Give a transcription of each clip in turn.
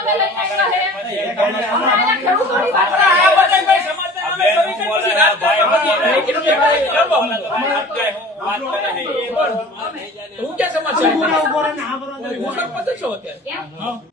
તમે લઈને આવ્યા હે હમણાં ખેડૂતોની વાત આ બધા ભાઈ સમાજના નામે સવી કરી પછી રાજકારણમાં બધી કેટલી ભાઈ કરવો. હું ક્યાં સમાજ છે? હું સરપંચ છું અત્યારે.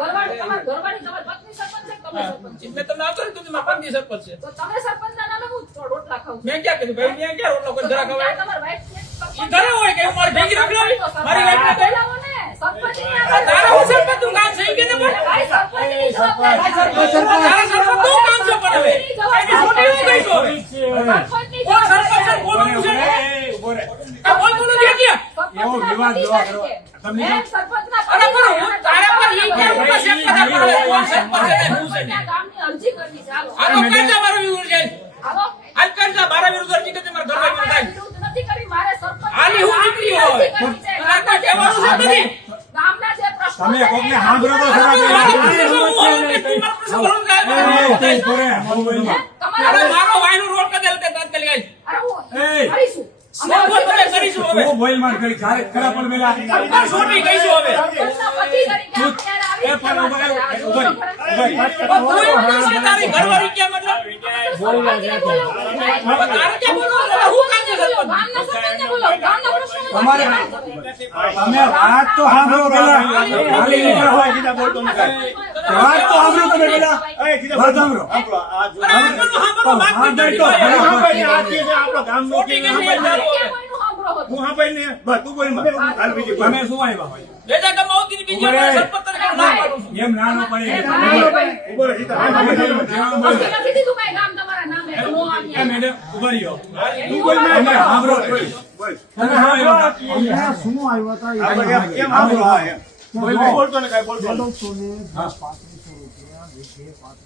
ઘરવાળી તમારા ઘરવાળી તમારી પત્ની સરપંચ છે કે તમે સરપંચ છો? મેં તમને આવતો કીધું મારા પત્ની સરપંચ છે. તો તમે સરપંચના નામે હું રોટલા ખાઉં મેં ક્યાં કીધું ભાઈ મેં ક્યાં રોટલો કોઈ જરા ખવાય? તમારા wife ને ઘરે હોય કે મારી ભેગી રખડાવી? મારી વાઈફને કઈ? બોલાવો ને. સરપંચની આ તારા હું સરપંચ તું કામ થઈ ગયું ને પણ? ભાઈ, સરપંચની જવાબદારી. તારા સરપંચ તું કામ છે પણ હવે? એની છોટી હું કઈ છું હવે? સરપંચની કોણ સરપંચ બોલવાનું છે ને? આ સરપંચના વિવાદ પતિ જોવા તરીકે. તમને પતિ અરે પણ હું તારા પર ઈ કેમ કરે? પણ કોણ સરપંચ છે ને હું છે ગામની અરજી કરવી છે. આ તો મારો વિરુદ્ધ છે. હાલો. વિરુદ્ધ અરજી કરતી વિરુદ્ધ નથી કરી. હું હોય. તારા કહેવાનું છે નથી. ગામના જે પ્રશ્નો તમે કોકને સાંભળો તો ખરા? કરે, વાયનો રોડ કરી દે તાત્કાલિક આઈ. અરે હું. કરીશું. ઘરવાળી કેમ મતલબ? તારે બોલવાનું? હવે હું કરો. તમે વાત તો સાંભળો પેલા. ખાલી નીકળો હોય, સીધા બોલતો નીકળે. વાત તો સાંભળો તમે પેલા. વાત સાંભળો. વાત હા, ભાઈ. તારું હવે. કેમ કોઈનું સાંભળો હતો? તમે શું આવ્યા હોય? બેટા તમે આવતી બીજી સરપંચ ના. એમ નાનો પડે. એ ભાઈ. મિનિટ ઊભા રહ્યો તમે સાંભળો તમે સાંભળો શું આવ્યો હતા? કેમ સાંભળો બોલતો ને કઈ બોલતો 1500 ને 3500 રૂપિયા 2500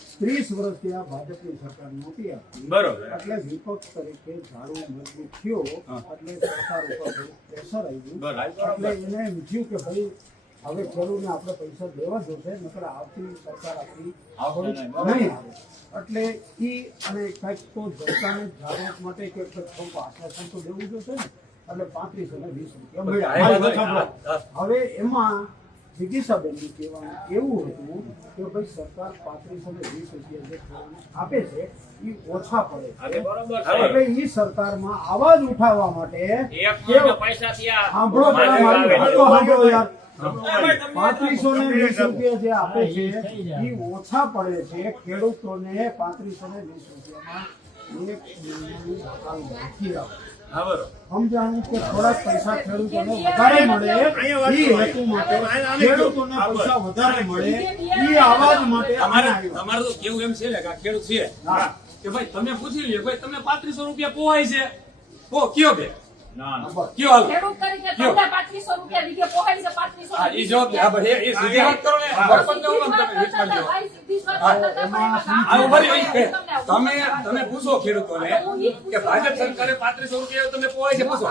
ત્રીસ વર્ષથી આ ભાજપની સરકાર નહોતી આપતી. બરોબર. એટલે વિપક્ષ તરીકે ઝાડુ મજબૂત થયો એટલે સરકાર ઉપર પ્રેશર આવ્યું. એટલે એને એમ કે ભાઈ હવે ખેડૂતને આપણે પૈસા દેવા જોશે નકર આવતી સરકાર આપણી નહીં. આવે. એટલે ઈ અને કંઈક તો જનતાને જાગૃત માટે કે કંઈક આશ્વાસન તો દેવું જોશે ને. એટલે પાંત્રીસો ને વીસ રૂપિયા. હવે એમાં વિદિશાબેનનું કહેવાનું એવું હતું કે ભાઈ સરકાર પાંત્રીસો ને વીસ રૂપિયા જે આપે છે એ ઓછા પડે એટલે એ સરકારમાં અવાજ ઉઠાવવા માટે સાંભળો સાંભળો. યાર. પાંત્રીસો ને વીસ રૂપિયા જે આપે છે એ ઓછા પડે છે ખેડૂતોને પાંત્રીસો ને વીસ રૂપિયામાં એક મહિનાની બાકી આવે સમજાણું કે થોડાક પૈસા ખેડૂતોને વધારે મળે. એ હેતુ માટે ખેડૂતોને પૈસા વધારે મળે. એ આવાજ માટે અમે અમારે આવ્યા. અમારે તો કેવું એમ છે કે ખેડૂત છે. કે ભાઈ તમે પૂછી લ્યો ભાઈ તમે પાંત્રીસો રૂપિયા પોવાય છે. કો? કયો કે? તમને જવાબ કરો ને. તમે તમે પૂછો ખેડૂતોને કે ભાજપ સરકારે પાંત્રીસો રૂપિયા તમે પોવાય છે પૂછો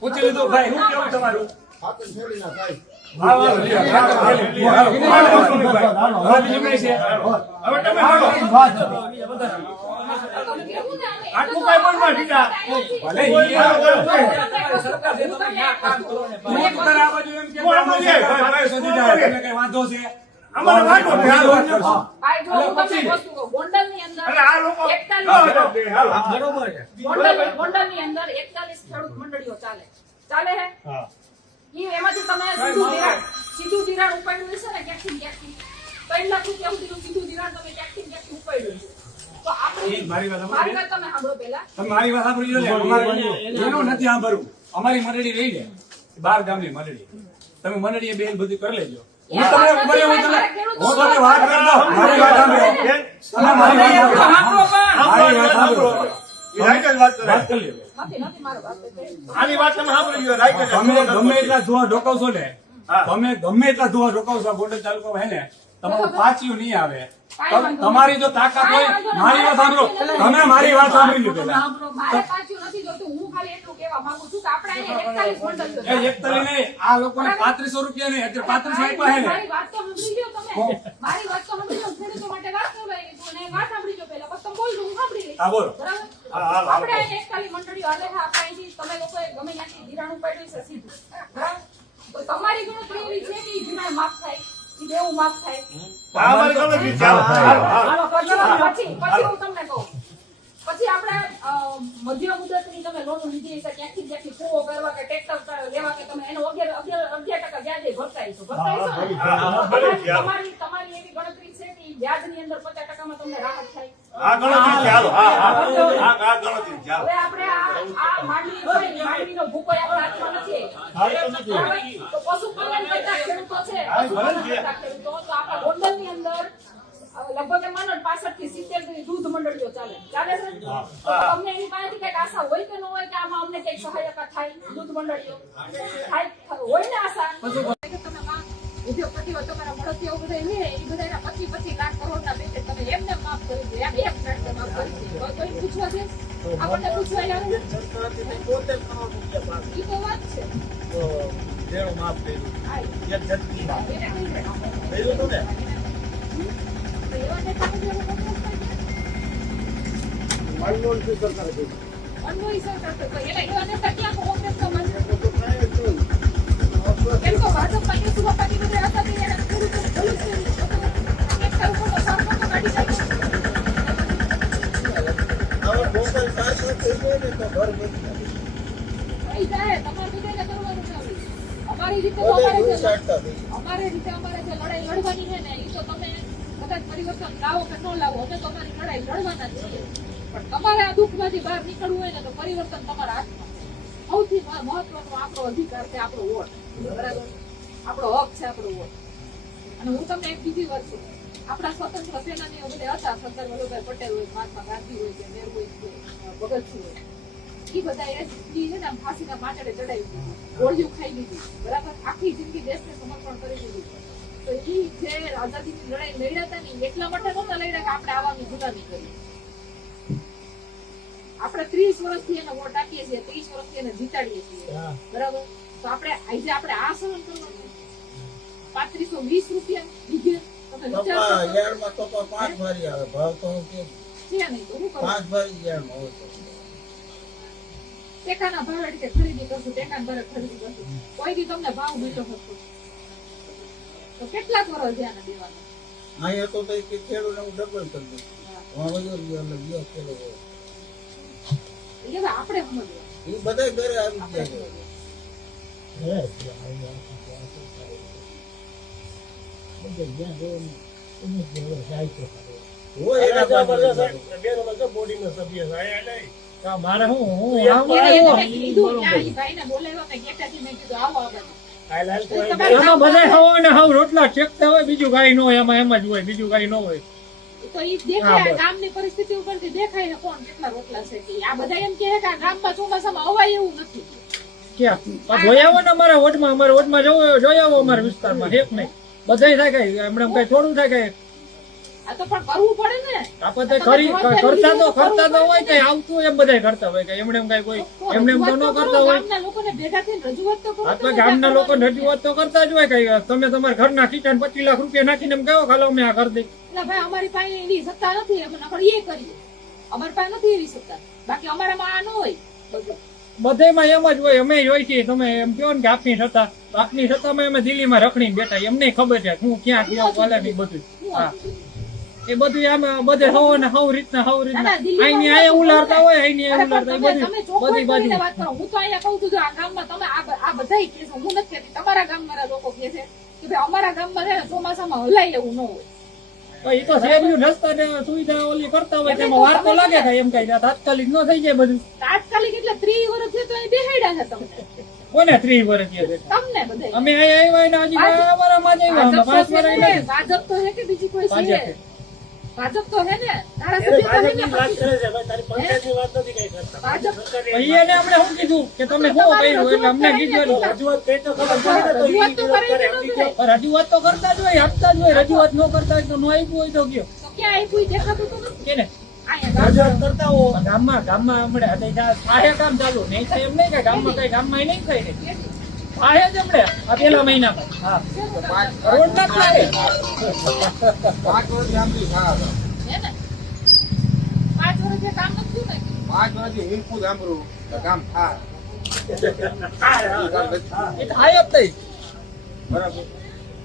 પૂછી લીધું ભાઈ શું કેવું તમારું. આટલું કઈ પણ ના દીધા. ભલે સરકાર છે, તમે કામ કરો ને. એમ કે વાંધો છે અમારે વાંધો નહીં આ લોકો ભાઈ જો હું તમને વસ્તુ કહું. ગોંડલની અંદર એટલે આ લોકો- એકતાલીસ બરોબર. છે. ગોંડલ ગોંડલની અંદર 41 ખેડૂત મંડળીઓ ચાલે. ચાલે હે? ઈ એમાંથી તમે સીધું ધિરાણ સીધું ધિરાણ ઉપાડ્યું હશે ને ક્યાંકથી ને ક્યાંકથી? ત્રણ લાખ રૂપિયા સુધીનું સીધું ધિરાણ તમે ક્યાંકથી ને ક્યાંકથી ઉપાડ્યું છે તો આપણે મારી વાત મારી સાંભળો. વાત તમે પહેલા. તમે મારી વાત સાંભળી લો ને. અમારે એનું નથી સાંભળવું. અમારી મંડળી રહી ને બાર ગામની મંડળી. તમે મંડળીએ બેન બધું કરી લેજો. હું તમને ઊભા હું તમને હું તમને વાત કરી મારી વાત સાંભળો. તમે મારી વાત સાંભળો. મારી વાત સાંભળો. ગમે એટલા ધોવા ઢોકાવશો ને તમે ગમે એટલા ધોવા ઢોકાવશો બોટાદ તાલુકામાં હે ને? તમારું પાછું નહીં આવે. તમારી જો તાકાત હોય મારી વાત સાંભળો. તમે મારી વાત સાંભળી લો પેલા મારે પાછું નથી જોતું. હું ખાલી એટલું કહેવા માંગુ છું કે આપણે અહીંયા 41 મંડળીઓ એ એકતાલી નહીં આ લોકોને પાંત્રીસો રૂપિયા નહીં અત્યારે પાંત્રીસો આપ્યા હે ને. મારી વાત તો સાંભળી લ્યો તમે. મારી વાત તો સાંભળી લો ખેડૂતો માટે વાત કરવાની તો ને વાત સાંભળી લો પહેલા. પછી તમે બોલજો હું સાંભળી લઈશ. હા બોલો. બરાબર? હા, હા, હા. આપણે અહીંયા 41 હાલે આપણે તમે લોકોએ ગમે ત્યાંથી ધિરાણ ઉપાડ્યું છે સીધું. તો તમારી ગણતરી એવી છે કે ધિરાણ માફ થાય? દેવું માફ થાય છે. હાલો. પછી પછી હું તમને કહું પછી આપણે મધ્ય મુદતની તમે લોન લીધી હશે ક્યાંથી જ્યાંથી કૂવો કરવા કે ટ્રેક્ટર લેવા કે તમે એનો અગિયાર અગિયાર અગિયાર ટકા વ્યાજ ભરતાઈ છો ભરતાઈ છો ને? હા, હા, ભરી છે, હાલો. તમારી તમારી એવી ગણતરી છે કે વ્યાજની અંદર પચાસ ટકામાં તમને રાહત થાય આ ગણતરી છે, હા, હા. આ- ગણતરી છે, આપણે આ આ માંડવી હોય માંડવીનો ભૂકો આપણા હાથમાં નથી? તો કલ્યાણ કરતા ખેડૂતો છે. તો આપણા ગોંડલની અંદર લગભગ એમ માનો પાસઠથી સિત્તેર દૂધ મંડળીઓ ચાલે. ચાલે છે? અમને એની પાસેથી કંઈક આશા હોય કે ન હોય કે આમાં અમને કંઈક સહાયતા થાય દૂધ મંડળીઓ? થાય હોય ને આશા? ઉદ્યોગપતિઓ તમારા મળતીઓ બધા એ બધાના પચીસ પચીસ લાખ કરોડના બેસે તમે એમને માફ કરી દો એમ એક માફ કરી દો તો કોઈ પૂછવા દે આપણને પૂછવા આવે ઈ તો વાત છે હા, માફ. તો નેતા બધા લોકો કોંગ્રેસમાં ગયા? માનવોલ શું સરકારે કર્યું? અન્વયી સરકાર તો એના એવા નેતા ક્યાં કોંગ્રેસમાં અમારી જે લડાઈ લડવાની છે ને એ તો તમે કદાચ પરિવર્તન લાવો કે ન લાવો અમે તમારી લડાઈ લડવાના છીએ પણ તમારે આ દુઃખમાંથી બહાર નીકળવું હોય ને તો પરિવર્તન તમારા સૌથી મહત્વનો આપણો અધિકાર છે આપણો વોટ. બરાબર? આપણો હક છે આપણો વોટ. અને હું તમને એક બીજી વસ્તુ આપણા સ્વતંત્ર સેનાનીઓ બધા હતા સરદાર વલ્લભભાઈ પટેલ હોય મહાત્મા ગાંધી હોય કે નેહરુ હોય કે ભગતસિંહ હોય. ઈ બધા એ છે ને ફાંસીના માટડે ચડાવી દીધી. ગોળીઓ ખાઈ લીધી. બરાબર? આખી જિંદગી દેશને સમર્પણ કરી દીધી. તો ઈ જે આઝાદીની લડાઈ લડ્યા હતા ને એટલા માટે નહોતા લડ્યા કે આપણે આવાની ગુલામી કરીએ. આપણે ત્રીસ વર્ષથી એને વોટ આપીએ છીએ ત્રીસ વર્ષથી એને જીતાડીએ છીએ. બરાબર? તો આપણે આજે આપણે આ સહન કરવાનું પાંત્રીસો વીસ રૂપિયા તમે વિચાર કરો. છે નહીં તો શું કરવું ટેકાના ભાવે રીતે ખરીદી કરશું ટેકાના ભાવે ખરીદી કરશું. કોઈ દી તમને ભાવ મળ્યો હતો તો ધ્યાન દેવાના. અહીંયા તો કે ખેડૂત હું ડબલ કરી દઉં. હું. ગયો ગયો ખેડૂત હોય. એ હવે આપણે સમજવું એ બધા ઘરે આવી જાય. ને રોટલા ચેકતા હોય બીજું કાંઈ ન હોય એમાં એમ જ હોય બીજું કાંઈ ન હોય તો હા, દેખાય. ગામની પરિસ્થિતિ ઉપરથી દેખાય છે આ ગામમાં ચોમાસામાં અવાય એવું આવો ને અમારા વોટમાં અમારા વોટમાં જોઈ આવો અમારા વિસ્તારમાં એક નહીં બધાય થાય કઈ? એમણે એમ કઈ થોડું થાય કઈ? આ તો પણ કરવું પડે ને. આપણે તો કરતા તો કરતા તો હોય કઈ આવતું એમ બધાય કરતા હોય કઈ. એમણે કઈ કોઈ એમને એમ તો ન કરતા હોય. ગામના આપણે લોકો રજૂઆત તો કરતા જ હોય કઈ. તમે તમારા ઘરના ખીચાને પચીસ લાખ રૂપિયા નાખીને એમ કહો ખાલો અમે આ કરી દઈ એટલે ભાઈ અમારી પાસે એવી સત્તા નથી. અમે નકર એ કરીએ. અમારી પાસે નથી એવી સત્તા. બાકી અમારામાં આ ન હોય. બધું બધાયમાં એમ જ હોય અમે જોઈ છીએ તમે એમ કહો ને કે આપની સત્તા આપની સત્તામાં અમે દિલ્હીમાં રખડીને બેઠા એમને ખબર છે હું ક્યાં ક્યાં બોલે બધું હા. એ બધું આમ બધે હવ ને હવ રીતના હવ રીતના અહીંની તો ઉલારતા હોય અહીંની અરે ઉલારતા બધી બધી બાજુ. હું તો અહીંયા કહું છું કે આ ગામમાં તમે આ બધા છે. હું નથી. તમારા ગામમાં લોકો કહે છે કે ભાઈ અમારા ગામમાં ચોમાસામાં હલાય એવું ન હોય તો ઈ તો રસ્તા ને સુવિધા ઓલી કરતા હોય તેમાં વાર તો લાગે કાંઈ એમ કાંઈ તાત્કાલિક ન થઈ જાય બધું. તાત્કાલિક એટલે ત્રીસ વર્ષ છે તો બેહાડ્યા છે તમને. કોને ત્રીસ વર્ષ તમને બધાય. અમે અહીંયા આવ્યા ને હજી બે વરામાં જ આવ્યા પાંચ વર્ષ છે ભાજપ તો છે કે બીજી કોઈ છે? છે. ભાજપ તો હે ને. ધારાસભ્ય તો છે ને પછી. ભાજપ પછી એને અમને શું કીધું? કે તમે શું કર્યું? એટલે અમને કીધું રજૂઆત તો કરાવી દીધું તો રજૂઆત તો કરતા જ હોય આપતા જ હોય. રજૂઆત ન કરતા હોય તો ન આપ્યું હોય તો ગયો. ક્યાં આપ્યું દેખાતું તો નથી. કે ને અહીંયા ગામ- પણ ગામમાં ગામમાં હમણાં કામ ચાલુ. નહીં થાય એમ નહીં કે ગામમાં કઈ ગામમાં નહીં કઈ થાય જ હમણાં આ પેલા મહિનામાં. હા. કરોડ ના લાગે. પાંચ થાય. છે ને? પાંચ વર્ષ કામ નથી ને? પાંચ વર્ષથી હું ખુદ સાંભળું તો કામ થાય. એ કામ નથી. એ થાય જ નહીં. બરાબર.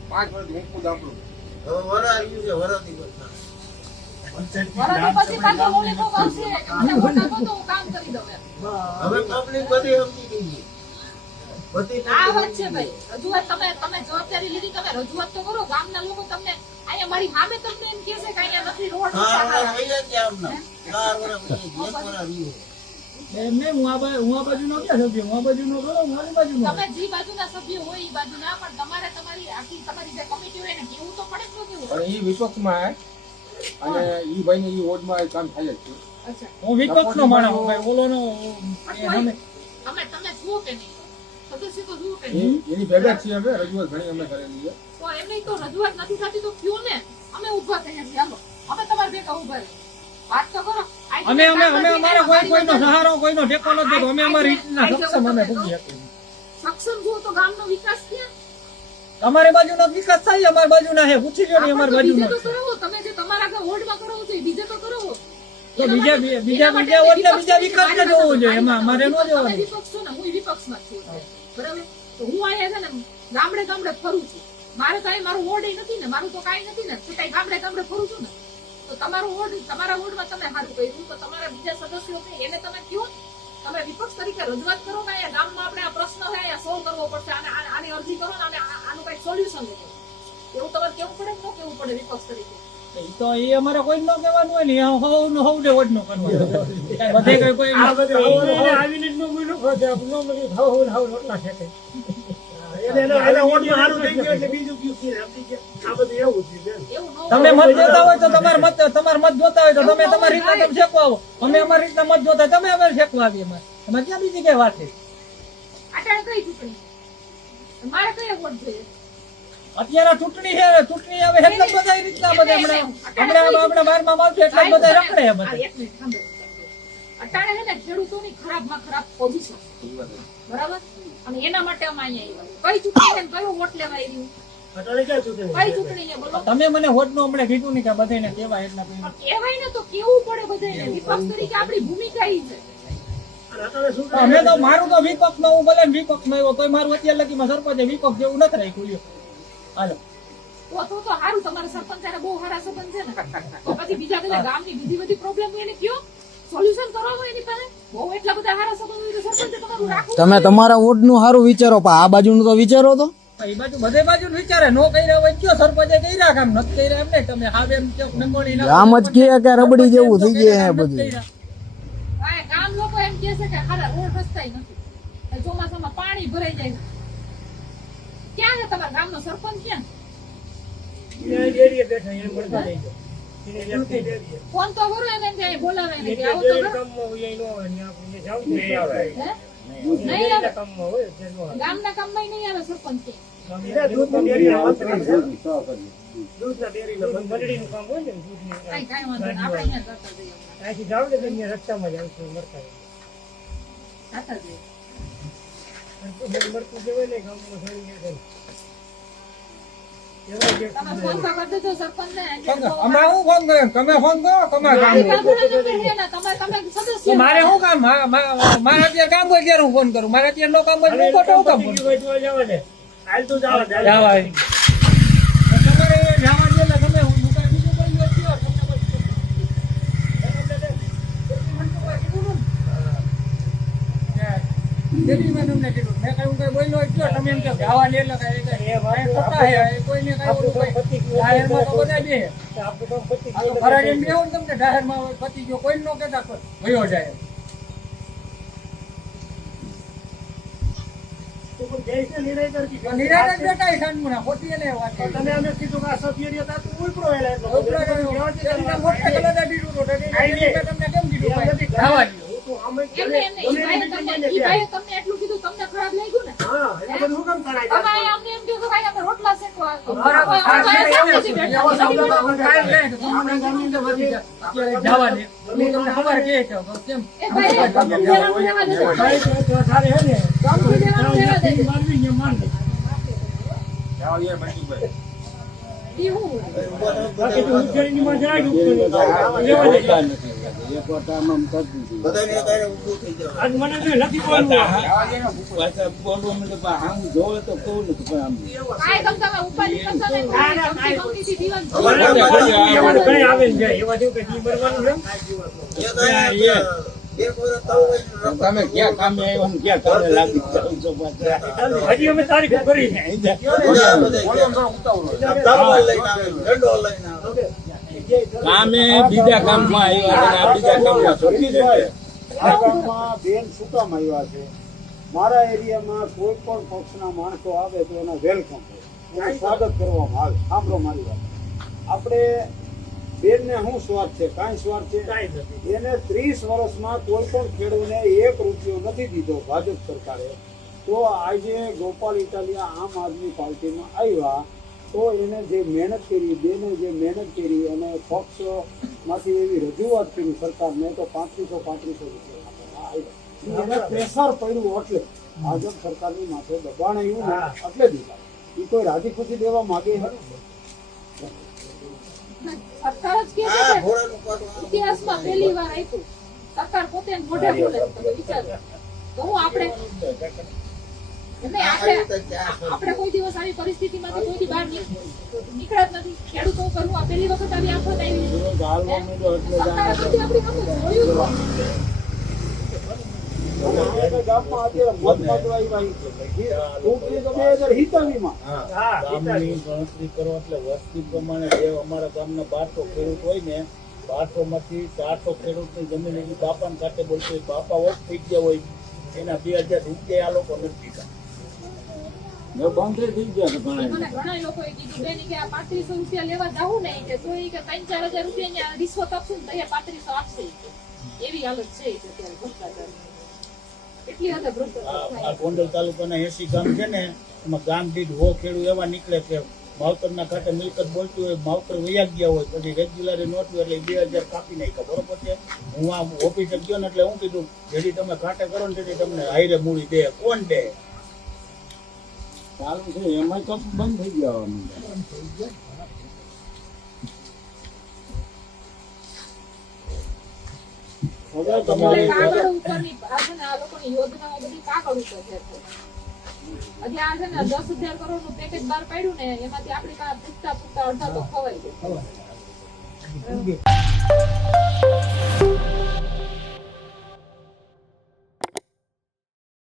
પાંચ વર્ષથી હું ખુદ સાંભળું. વરસ પછી પાછો ઓલી કોક આવશે કે મને વોટ આપો તો હું કામ કરી દઉં એમ. આ વાત છે ભાઈ. રજૂઆત તમે તમે જવાબદારી લીધી તમે રજૂઆત તો કરો. ગામના લોકો તમને અહીંયા મારી સામે તમને એમ કહે છે કે અહીંયા નથી રોડ એમ નહીં હું આ બાજુ હું આ બાજુનો ક્યાં સભ્ય? હું આ બાજુનો કરો હું આની બાજુનો? તમે જે બાજુના સભ્ય હોય એ બાજુના પણ તમારે તમારી આખી તમારી જે કમિટી હોય ને કેવું તો પડે જ કેવું? અને એ વિપક્ષમાં અને ઈ ભાઈને ઈ વોર્ડમાં કામ થાય જ છે. અચ્છા. હું માણસ ઓલોનો એ સામે તમે તમે જુઓ કે નહીં? એની ભેગા છીએ અમે રજૂઆત ઘણી અમે કરેલી છે. તો એમની તો રજૂઆત નથી થતી તો કયો ને? અમે ઊભા થયા છીએ હાલો. અમે તમારા ભેગા ઊભા વાત તો કરો. અમે અમે અમે અમારો કોઈ કોઈનો સહારો કોઈનો ટેકો નથી દેતો. અમે અમારી રીતના સક્ષમ અમે ભૂગી. હતી સક્ષમ જો તો ગામનો વિકાસ થયા. અમારે બાજુ નો વિકાસ થાય અમારી બાજુના હે. પૂછી લ્યો ને અમારી બાજુ નો તમે જે તમારા ઘર હોલ્ડમાં કરો છો બીજે તો કરો. તો બીજા બીજા બીજા વોર્ડને બીજા વિકાસ ને જોવો જોઈએ. એમાં અમારે નો જોવો વિપક્ષ છો ને હું વિપક્ષમાં જ છું. બરાબર? તો હું અહીંયા છે ને ગામડે ગામડે ફરું છું. મારે તો મારું વોર્ડ નથી ને, મારું તો કાંઈ નથી ને. છતાંય ગામડે ગામડે ફરું છું ને. તો તમારું વોર્ડ, તમારા વોર્ડમાં તમે સારું કર્યું. તો તમારા બીજા સદસ્યો છે, એને તમે કયો. તમે વિપક્ષ તરીકે રજૂઆત કરો ને અહીંયા ગામમાં આપણે આ પ્રશ્ન છે, અહીંયા સોલ્વ કરવો પડશે અને આની અરજી કરો ને અને આનું કઈ સોલ્યુશન લેજો એવું તમારે કેવું પડે? કેવું પડે વિપક્ષ તરીકે? તો એ અમારે કોઈ ન કહેવાનું હોય ને હવનું હવ ને વડનું કરવાનું બધે કઈ કોઈ એવું ન તમે મત જોતા હોય તો તમારે મત તમારે મત જોતા હોય તો તમે તમારી રીતના તમે શેકવા આવો. અમે અમારી રીતના મત જોતા તમે અમે શેકવા આવીએ અમારે. એમાં ક્યાં બીજી કઈ વાત છે? મારે કઈ જોઈએ? અત્યારે ચૂંટણી છે ચૂંટણી આવે એટલે બધા રીતના બધા હમણાં હમણાં બારમાં માવશે એટલે બધા રખડે છે બધા. અટાણે ને ખેડૂતોની ખરાબમાં ખરાબ પોઝિશન બરાબર? અને એના માટે અમે અહીંયા આવ્યા. કઈ ચૂંટણી ને કયો વોટ લેવા આવ્યું? કઈ ચૂંટણી ને બોલો. તમે મને હોટનું હમણાં કીધું નહીં કે બધાને કેવાય એટલા કેવાય કહેવાય ને તો કેવું પડે બધાને વિપક્ષ તરીકે આપણી ભૂમિકા ઈ છે. અમે તો મારું તો વિપક્ષ નો હું ભલે વિપક્ષ નો આવ્યો તોય મારું લગી માં સરપંચ વિપક્ષ જેવું નથી રાખ્યું. હાલો. તો તો તો સારું તમારા સરપંચ બહુ સારા સંબંધ છે ને. તો પછી બીજા બધા ગામની બીજી બધી પ્રોબ્લેમ એને કયો? સોલ્યુશન કરો એની પાસે. બહુ એટલા બધા સારા સંબંધ હોય તો તમારું રાખવું તમે તમારા વોટનું સારું વિચારો પણ આ બાજુનું તો વિચારો તો. એ બાજુ બધે બાજુ જ વિચારે. નો કર્યા હોય કયો સરપંચે કર્યા કામ નથી કર્યા એમ ને તમે હાવ એમ નંગોળી ના આમ જ કે રબડી જેવું થઈ ગયા નથી બધું. કામ લોકો એમ કહે છે કે હારા રોડ રસ્તા નથી. ચોમાસામાં પાણી ભરાઈ જાય. ક્યાં છે તમારા ગામનો સરપંચ ક્યાં ફોન તો કરો એને ત્યાં બોલાવે એને કે આવો તો ખરો. હે? નહીં આવે. ગામના કામમાં નહીં આવે સરપંચ કે. કાંઈ કાંઈ વાંધો નહીં. આપણે અહીંયા જતા જઈએ જાતા જઈએ. તમે ફોન તો કરી દેજો કામ. કે ફોન કરો. અમે શું ફોન કર્યો તમે ફોન કરો તમારે કામ હોય. તમારા નંબર છે ને, તમે તમે તો સદસ્ય મારે શું કામ? મારે અત્યારે કામ હોય ત્યારે હું ફોન કરું. મારે અત્યારે નો કામ હોય ખોટો કામ જવા તમારે જવા દે એટલે તમે હું કાંઈ બીજું કોઈ વાત કયો, તમને કોઈ- તેથી મેં તમને કીધું મેં કઈ હું કઈ બોલ્યો જ છો તમે એમ કહો કે આવા લે એટલે કઈ કઈ કઈ થતા હે એ કોઈને કઈ ઓલું કઈ જાહેરમાં તો બધા દે આ તો ફરજ એમ બેહો ને તમને જાહેરમાં હોય પતી ગયો કોઈ નો કહેતા ભયો જાય તો નિરાયત જ બેઠા હે સાંજમુના, ખોટી એને વાત મોટા દીધું કીધું એટલું કીધું તમે કે અમે સામેથી બેઠા એવો હતા. સૌદો તો આપણે કાંઈ નહીં, કે તમારા ગામની અંદર વધી જાય. અત્યારે જવા દે. હું તમને કેમ? એ ભાઈ? ગમતું બાકી તો ઉકેલીની માં જાય ને તમે ક્યાં કામે આવ્યો ને ક્યાં કામે લાગી જાવ છો હજી અમે તારીખ લઈને આવે, લઈને આવે. કામે બીજા કામમાં આવ્યા અને આ બીજા કામમાં છોડી છે આ કામમાં બેન શું કામ આવ્યા છે? મારા એરિયામાં કોઈ પણ પક્ષના માણસો આવે તો એના વેલકમ એનું સ્વાગત કરવામાં આવે. સાંભળો મારી વાત. આપણે બેનને શું સ્વાર્થ છે? કાંઈ સ્વાર્થ છે? કાંઈ નથી. એને ત્રીસ વર્ષમાં કોઈ પણ ખેડૂતને એક રૂપિયો નથી દીધો ભાજપ સરકારે. તો આજે ગોપાલ ઇટાલિયા આમ આદમી પાર્ટીમાં આવ્યા તો એને જે મહેનત કરી બેને જે મહેનત કરી અને પક્ષમાંથી એવી રજૂઆત કરી સરકારને તો પાંત્રીસો પાંત્રીસો રૂપિયા એને પ્રેશર પડ્યું એટલે ભાજપ સરકારની માથે દબાણ આવ્યું ને એટલે દીધા એ કોઈ રાજી ખુશી દેવા માગે? સરકાર. ઇતિહાસમાં પહેલી વાર આપ્યું. સરકાર પોતે મોઢે બોલે વિચાર. તો આપણે આપણે કોઈ દિવસ આવી પરિસ્થિતિમાંથી કોઈ બહાર નીક- નીકળ્યા નથી. ખેડૂતો ઉપર હું આ પહેલી વખત આવી આફત આવી બારસો ખેડૂત હોય ને બારસો માંથી ચારસો ખેડૂતની જમીન એની બાપાને ખાતે બોલતો હોય બાપા ઓફ થઈ ગયા હોય એના બે હજાર રૂપિયા આ લોકો નથી દીધા બંધ થઈ ગયા છે ઘણા ઘણા લોકોએ કીધું બેન કે આ પાંત્રીસો રૂપિયા લેવા જાવું ને કે તો ઈ કે ત્રણ ચાર હજાર રૂપિયા રિશ્વત આપશું ને તો પાંત્રીસો આપશે એવી હાલત છે અત્યારે ભ્રષ્ટાચારની. એટલી હદે આ ભ્રષ્ટાચાર આ ગોંડલ તાલુકાના એસી ગામ છે ને એમાં ગામ દીઠ હો ખેડૂત એવા નીકળે કે માવતરના ખાતે મિલકત બોલતી હોય માવતર વૈયા ગયા હોય પછી રેગ્યુલર નોટ એટલે બે હજાર કાપી નાખ્યા બરોબર છે? હું આ ઓફિસે ગયો ને એટલે હું કીધું જેથી તમે ખાતે કરો ને તેથી તમને હાઈરે મૂડી દે કોણ દે? ચાલુ છે એમાં તો બંધ થઈ ગયા દસ હજાર કરોડનું પેકેજ બહાર પાડ્યું ને એમાંથી આપણી પાસે પૂછતા પૂછતા અડધા તો ખવાઈ જાય